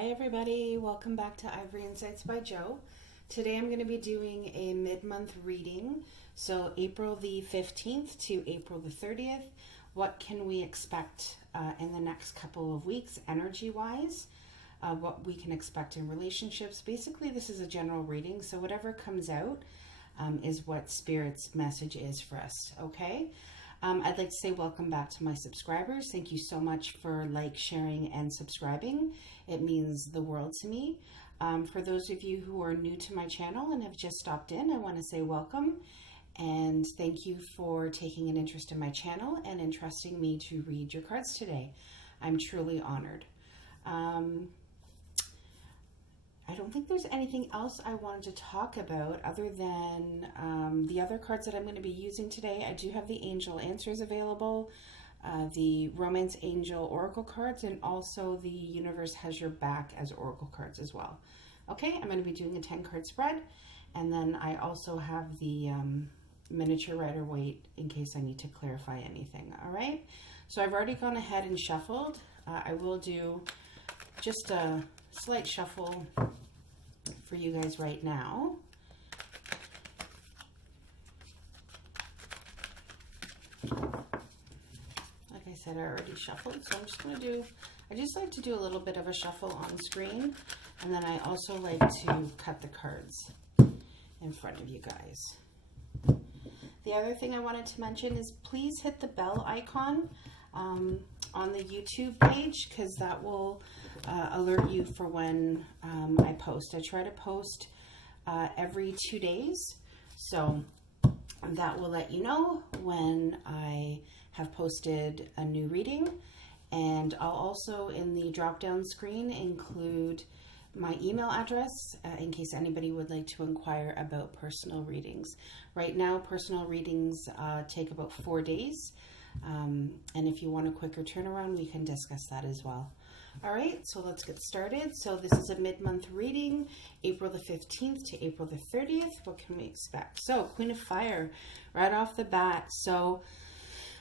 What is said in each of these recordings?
Hi everybody, welcome back to Ivory Insights by Joe. Today I'm going to be doing a mid-month reading, so April the 15th to April the 30th. What can we expect in the next couple of weeks energy-wise? What we can expect in relationships. Basically, this is a general reading, so whatever comes out is what Spirit's message is for us, okay? I'd like to say welcome back to my subscribers. Thank you so much for sharing, and subscribing. It means the world to me. For those of you who are new to my channel and have just stopped in, I want to say welcome and thank you for taking an interest in my channel and entrusting me to read your cards today. I'm truly honored. I don't think there's anything else I wanted to talk about other than the other cards that I'm going to be using today. I do have the Angel Answers available, the Romance Angel Oracle cards, and also the Universe Has Your Back as Oracle cards as well. Okay, I'm going to be doing a 10-card spread, and then I also have the miniature Rider-Waite in case I need to clarify anything. All right, so I've already gone ahead and shuffled. I will do just a slight shuffle for you guys right now. Like I said, I already shuffled, so I'm just going to do, I just like to do a little bit of a shuffle on screen, and then I also like to cut the cards in front of you guys. The other thing I wanted to mention is please hit the bell icon on the YouTube page, because that will alert you for when I post. I try to post every 2 days, so that will let you know when I have posted a new reading. And I'll also in the drop down screen include my email address in case anybody would like to inquire about personal readings. Right now, personal readings take about 4 days. And if you want a quicker turnaround, we can discuss that as well. All right, so let's get started. So this is a mid-month reading, April the 15th to April the 30th. What can we expect? So Queen of Fire, right off the bat. So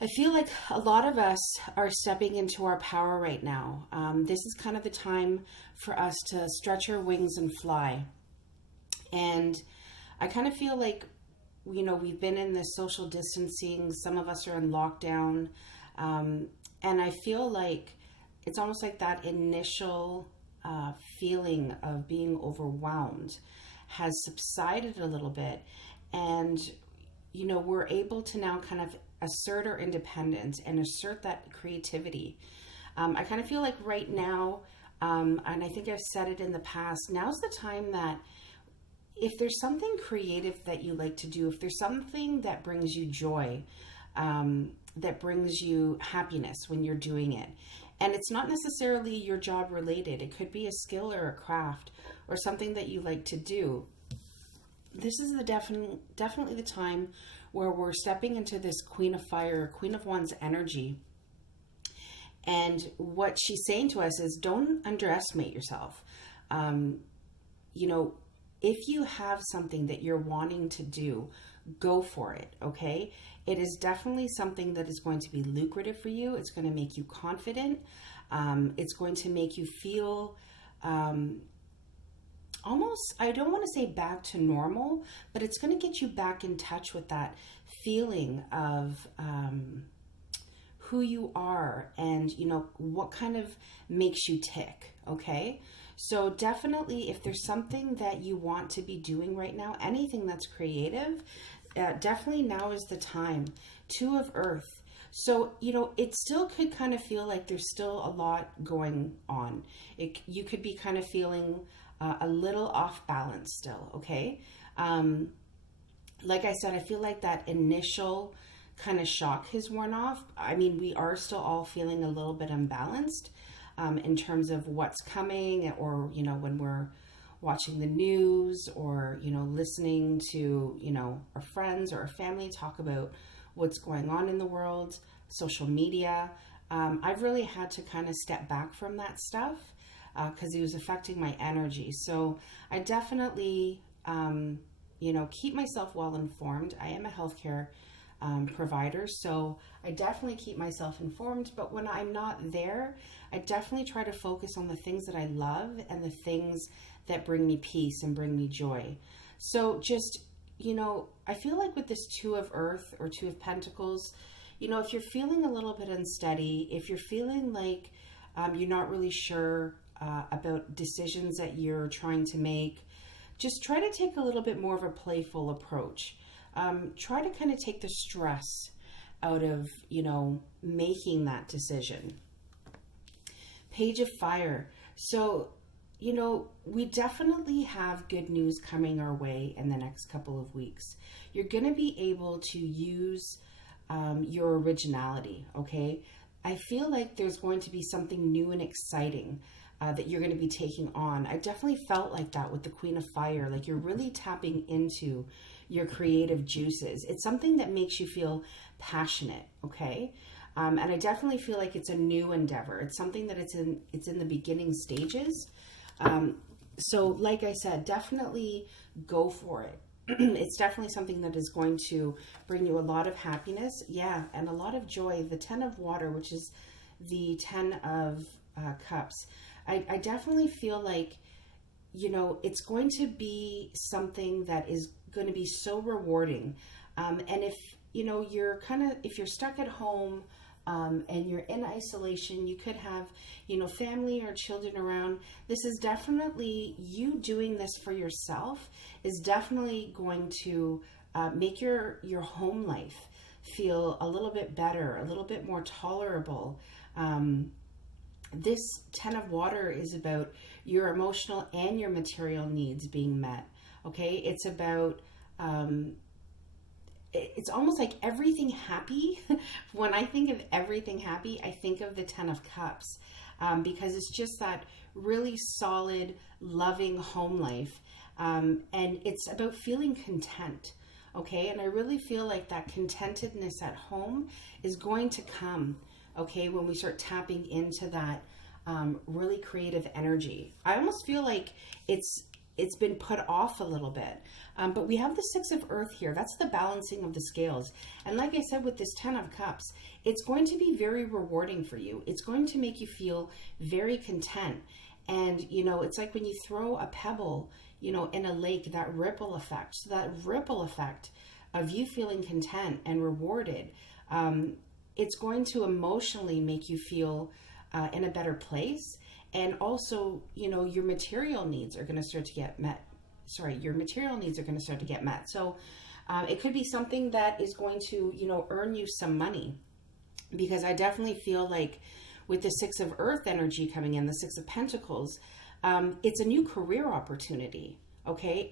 I feel like a lot of us are stepping into our power right now. This is kind of the time for us to stretch our wings and fly. And I kind of feel like, you know, we've been in this social distancing. Some of us are in lockdown. And I feel like it's almost like that initial feeling of being overwhelmed has subsided a little bit. And, you know, we're able to now kind of assert our independence and assert that creativity. I kind of feel like right now, and I think I've said it in the past, now's the time that if there's something creative that you like to do, if there's something that brings you joy, that brings you happiness when you're doing it, and it's not necessarily your job related, it could be a skill or a craft or something that you like to do, this is definitely the time where we're stepping into this Queen of Fire, Queen of Wands energy. And what she's saying to us is don't underestimate yourself. You know, if you have something that you're wanting to do, go for it, okay? It is definitely something that is going to be lucrative for you. It's going to make you confident. It's going to make you feel almost, I don't want to say back to normal, but it's going to get you back in touch with that feeling of who you are and, you know, what kind of makes you tick, okay? So definitely, if there's something that you want to be doing right now, anything that's creative, definitely now is the time. Two of Earth. So, you know, it still could kind of feel like there's still a lot going on. You could be kind of feeling a little off balance still, okay? Like I said, I feel like that initial kind of shock has worn off. I mean, we are still all feeling a little bit unbalanced in terms of what's coming, or, you know, when we're watching the news or, you know, listening to, you know, our friends or our family talk about what's going on in the world, social media. I've really had to kind of step back from that stuff because it was affecting my energy. So I definitely, you know, keep myself well informed. I am a healthcare providers. So I definitely keep myself informed, but when I'm not there, I definitely try to focus on the things that I love and the things that bring me peace and bring me joy. So just, I feel like with this Two of Earth or Two of Pentacles, if you're feeling a little bit unsteady, if you're feeling like you're not really sure about decisions that you're trying to make, just try to take a little bit more of a playful approach. Try to kind of take the stress out of, making that decision. Page of Fire. So, we definitely have good news coming our way in the next couple of weeks. You're going to be able to use your originality, okay? I feel like there's going to be something new and exciting that you're going to be taking on. I definitely felt like that with the Queen of Fire. Like you're really tapping into your creative juices. It's something that makes you feel passionate, okay? And I definitely feel like it's a new endeavor. It's something that it's in the beginning stages. So like I said, definitely go for it. It's definitely something that is going to bring you a lot of happiness, and a lot of joy. The 10 of Water, which is the 10 of Cups, I definitely feel like, it's going to be something that is going to be so rewarding. And if, if you're stuck at home and you're in isolation, you could have, family or children around. This is definitely, you doing this for yourself is definitely going to make your home life feel a little bit better, a little bit more tolerable. This 10 of Water is about your emotional and your material needs being met. Okay, it's about it's almost like everything happy. When I think of everything happy, I think of the 10 of Cups, because it's just that really solid, loving home life. And it's about feeling content. Okay, and I really feel like that contentedness at home is going to come, okay, when we start tapping into that really creative energy. I almost feel like it's been put off a little bit. But we have the 6 of Earth here. That's the balancing of the scales. And like I said, with this 10 of Cups, it's going to be very rewarding for you. It's going to make you feel very content. And, it's like when you throw a pebble, in a lake, that ripple effect. So that ripple effect of you feeling content and rewarded, it's going to emotionally make you feel in a better place. And also, your material needs are going to start to get met. Your material needs are going to start to get met. So it could be something that is going to, earn you some money. Because I definitely feel like with the 6 of Earth energy coming in, the 6 of Pentacles, it's a new career opportunity. Okay,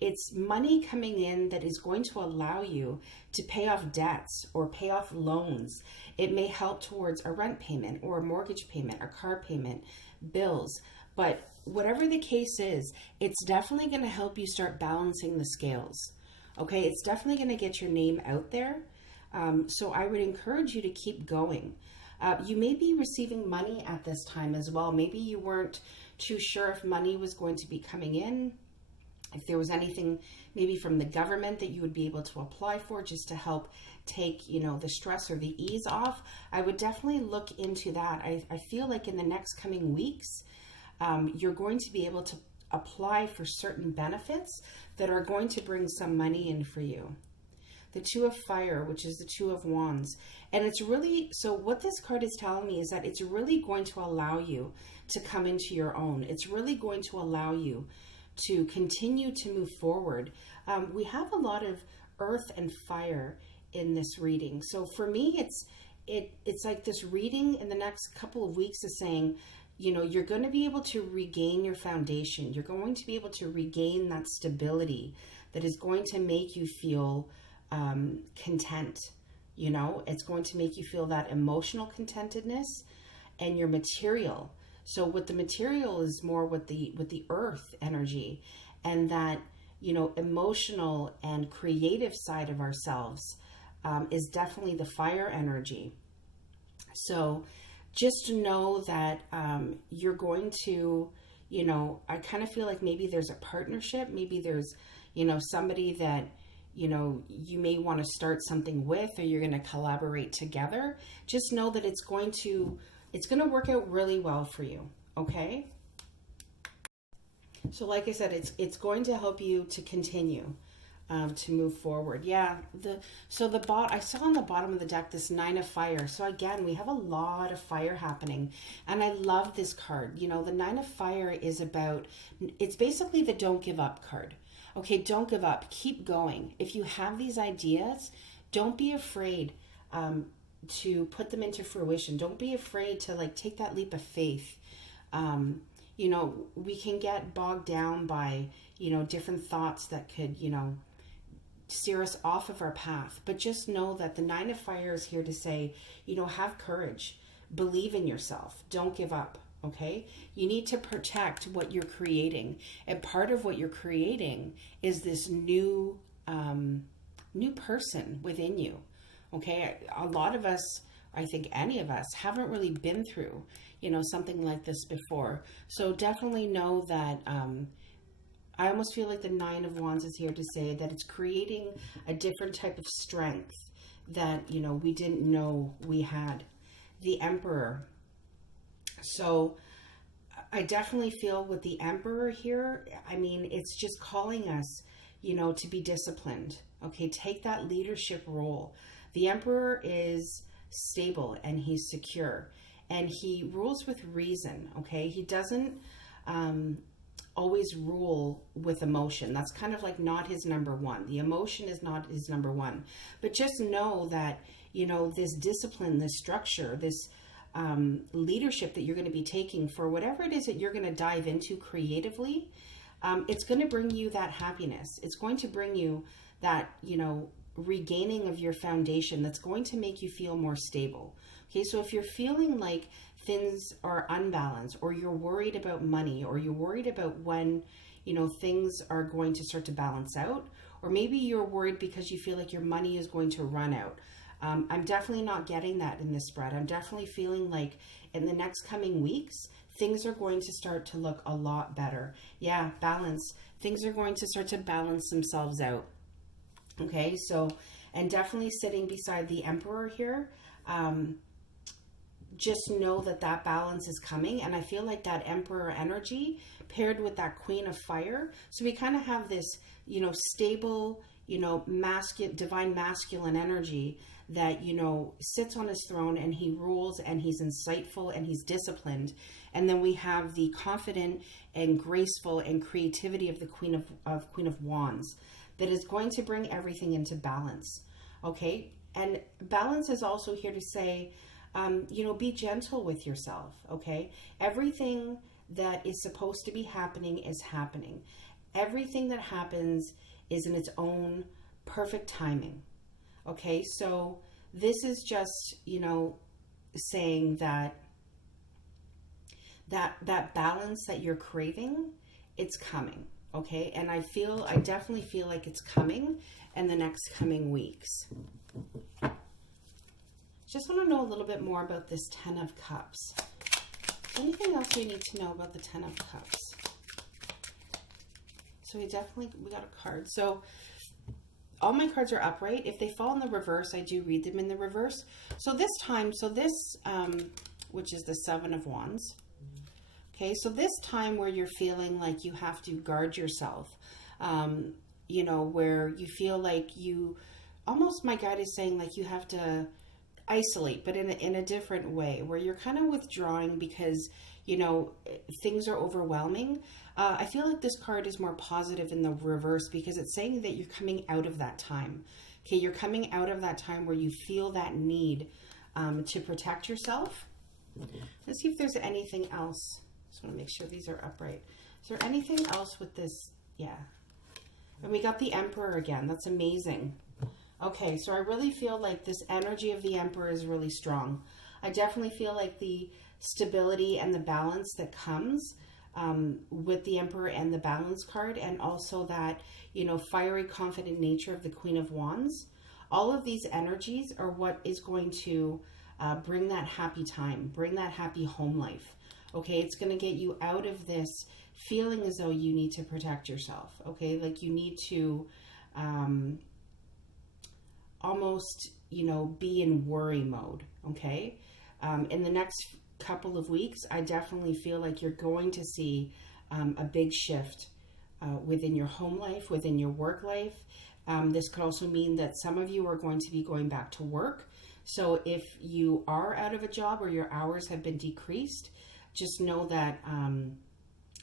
it's money coming in that is going to allow you to pay off debts or pay off loans. It may help towards a rent payment or a mortgage payment, a car payment, bills. But whatever the case is, it's definitely going to help you start balancing the scales. Okay, it's definitely going to get your name out there. So I would encourage you to keep going. You may be receiving money at this time as well. Maybe you weren't too sure if money was going to be coming in. If there was anything maybe from the government that you would be able to apply for just to help take, the stress or the ease off, I would definitely look into that. I feel like in the next coming weeks, you're going to be able to apply for certain benefits that are going to bring some money in for you. The 2 of Fire, which is the 2 of Wands. And it's really, so what this card is telling me is that it's really going to allow you to come into your own. It's really going to allow you to continue to move forward. We have a lot of earth and fire in this reading. So for me, it's like this reading in the next couple of weeks is saying, you're going to be able to regain your foundation. You're going to be able to regain that stability that is going to make you feel content. It's going to make you feel that emotional contentedness and your material. So with the material is more with the earth energy, and that, emotional and creative side of ourselves is definitely the fire energy. So just know that you're going to, I kind of feel like maybe there's a partnership, maybe there's, somebody that, you know, you may want to start something with, or you're going to collaborate together. Just know that it's going to work out really well for you. Okay. So like I said, it's going to help you to continue to move forward. Yeah. I saw on the bottom of the deck this 9 of fire. So again, we have a lot of fire happening, and I love this card. You know, the 9 of fire is it's basically the don't give up card. Okay, don't give up. Keep going. If you have these ideas, don't be afraid to put them into fruition. Don't be afraid to like take that leap of faith. You know, we can get bogged down by, you know, different thoughts that could, you know, steer us off of our path. But just know that the 9 of fire is here to say, you know, have courage, believe in yourself, don't give up. Okay, you need to protect what you're creating, and part of what you're creating is this new person within you. Okay, a lot of us, I think any of us, haven't really been through, you know, something like this before. So definitely know that I almost feel like the 9 of Wands is here to say that it's creating a different type of strength that, you know, we didn't know we had. The Emperor. So I definitely feel with the Emperor here, I mean, it's just calling us, you know, to be disciplined. Okay, take that leadership role. The Emperor is stable and he's secure and he rules with reason. Okay, he doesn't always rule with emotion. That's kind of like not his number one. The emotion is not his number one. But just know that, you know, this discipline, this structure, this leadership that you're going to be taking for whatever it is that you're going to dive into creatively, it's going to bring you that happiness. It's going to bring you that, you know, regaining of your foundation that's going to make you feel more stable. Okay, so if you're feeling like things are unbalanced, or you're worried about money, or you're worried about when, you know, things are going to start to balance out, or maybe you're worried because you feel like your money is going to run out. I'm definitely not getting that in this spread. I'm definitely feeling like in the next coming weeks, things are going to start to look a lot better. Yeah, balance. Things are going to start to balance themselves out. Okay, so, and definitely sitting beside the Emperor here, just know that that balance is coming. And I feel like that Emperor energy paired with that Queen of Fire. So we kind of have this, you know, stable, you know, divine masculine energy that, you know, sits on his throne and he rules and he's insightful and he's disciplined. And then we have the confident and graceful and creativity of the Queen of Wands that is going to bring everything into balance. Okay. And balance is also here to say, you know, be gentle with yourself. Okay. Everything that is supposed to be happening is happening. Everything that happens is in its own perfect timing. Okay, so this is just, you know, saying that balance that you're craving, it's coming. Okay, and I definitely feel like it's coming in the next coming weeks. Just want to know a little bit more about this 10 of Cups. Anything else you need to know about the 10 of Cups? So we got a card. So all my cards are upright. If they fall in the reverse, I do read them in the reverse. So this, which is the 7 of Wands. Okay, so this time where you're feeling like you have to guard yourself, you know, where you feel like my guide is saying like you have to isolate, but in a different way, where you're kind of withdrawing because, you know, things are overwhelming. I feel like this card is more positive in the reverse because it's saying that you're coming out of that time. Okay, you're coming out of that time where you feel that need to protect yourself. Let's see if there's anything else. Just want to make sure these are upright. Is there anything else with this? Yeah. And we got the Emperor again. That's amazing. Okay, so I really feel like this energy of the Emperor is really strong. I definitely feel like the stability and the balance that comes with the Emperor and the balance card, and also that, you know, fiery, confident nature of the Queen of Wands. All of these energies are what is going to bring that happy time, bring that happy home life. Okay, it's going to get you out of this feeling as though you need to protect yourself. Okay, like you need to almost, you know, be in worry mode, okay? In the next couple of weeks, I definitely feel like you're going to see a big shift within your home life, within your work life. This could also mean that some of you are going to be going back to work. So if you are out of a job or your hours have been decreased, just know that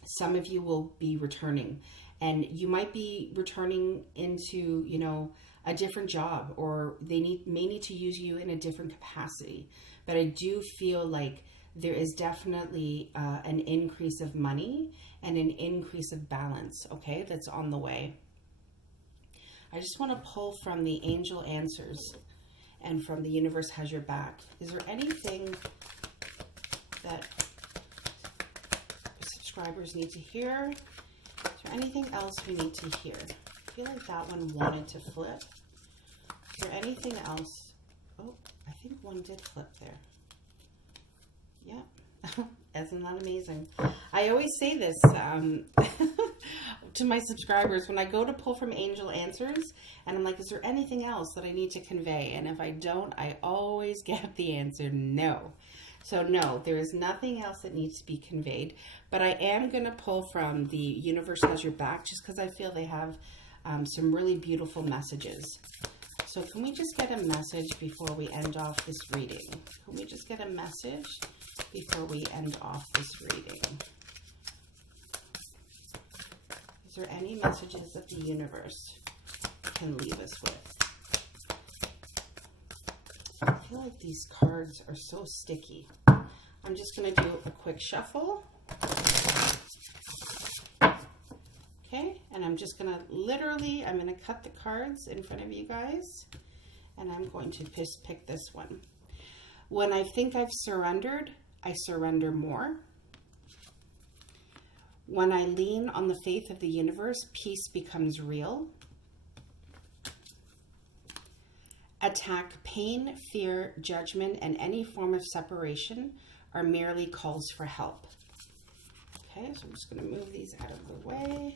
some of you will be returning, and you might be returning into, you know, a different job, or they may need to use you in a different capacity. But I do feel like there is definitely an increase of money and an increase of balance, okay, that's on the way. I just want to pull from the angel answers and from the universe has your back. Is there anything that subscribers need to hear? Is there anything else we need to hear? I feel like that one wanted to flip. Is there anything else? Oh, I think one did flip there. Yeah. Isn't that amazing? I always say this to my subscribers when I go to pull from angel answers, and I'm like, is there anything else that I need to convey? And if I don't, I always get the answer no. So no, there is nothing else that needs to be conveyed, but I am going to pull from the universe has your back, just because I feel they have some really beautiful messages. So can we just get a message before we end off this reading? Can we just get a message before we end off this reading? Is there any messages that the universe can leave us with? I feel like these cards are so sticky. I'm just going to do a quick shuffle. Okay, and I'm just going to I'm going to cut the cards in front of you guys, and I'm going to just pick this one. When I think I've surrendered, I surrender more. When I lean on the faith of the universe, peace becomes real. Attack, pain, fear, judgment, and any form of separation are merely calls for help. Okay, so I'm just going to move these out of the way.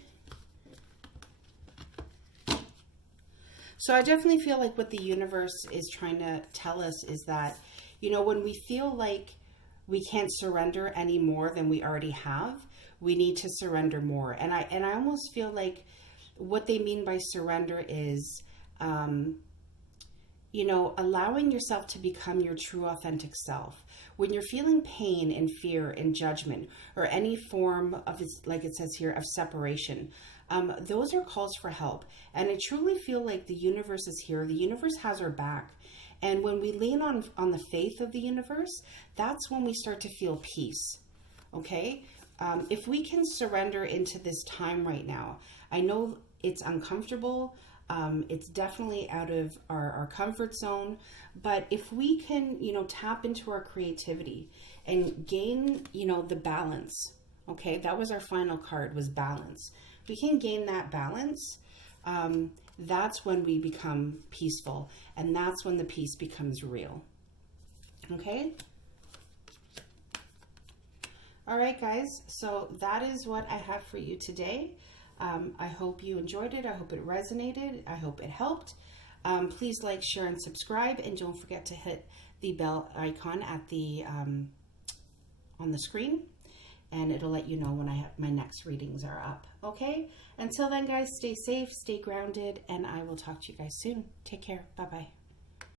So I definitely feel like what the universe is trying to tell us is that, you know, when we feel like we can't surrender any more than we already have, we need to surrender more. And I almost feel like what they mean by surrender is, you know, allowing yourself to become your true authentic self. When you're feeling pain and fear and judgment, or any form of, like it says here, of separation, those are calls for help. And I truly feel like the universe is here. The universe has our back. And when we lean on the faith of the universe, that's when we start to feel peace. Okay? If we can surrender into this time right now, I know it's uncomfortable. It's definitely out of our comfort zone. But if we can, you know, tap into our creativity and gain, you know, the balance. Okay, that was our final card, was balance. We can gain that balance. That's when we become peaceful, and that's when the peace becomes real. Okay? All right, guys, so that is what I have for you today. I hope you enjoyed it. I hope it resonated. I hope it helped. Please like, share, and subscribe, and don't forget to hit the bell icon at the on the screen, and it'll let you know when my next readings are up. Okay? Until then, guys, stay safe, stay grounded, and I will talk to you guys soon. Take care. Bye-bye.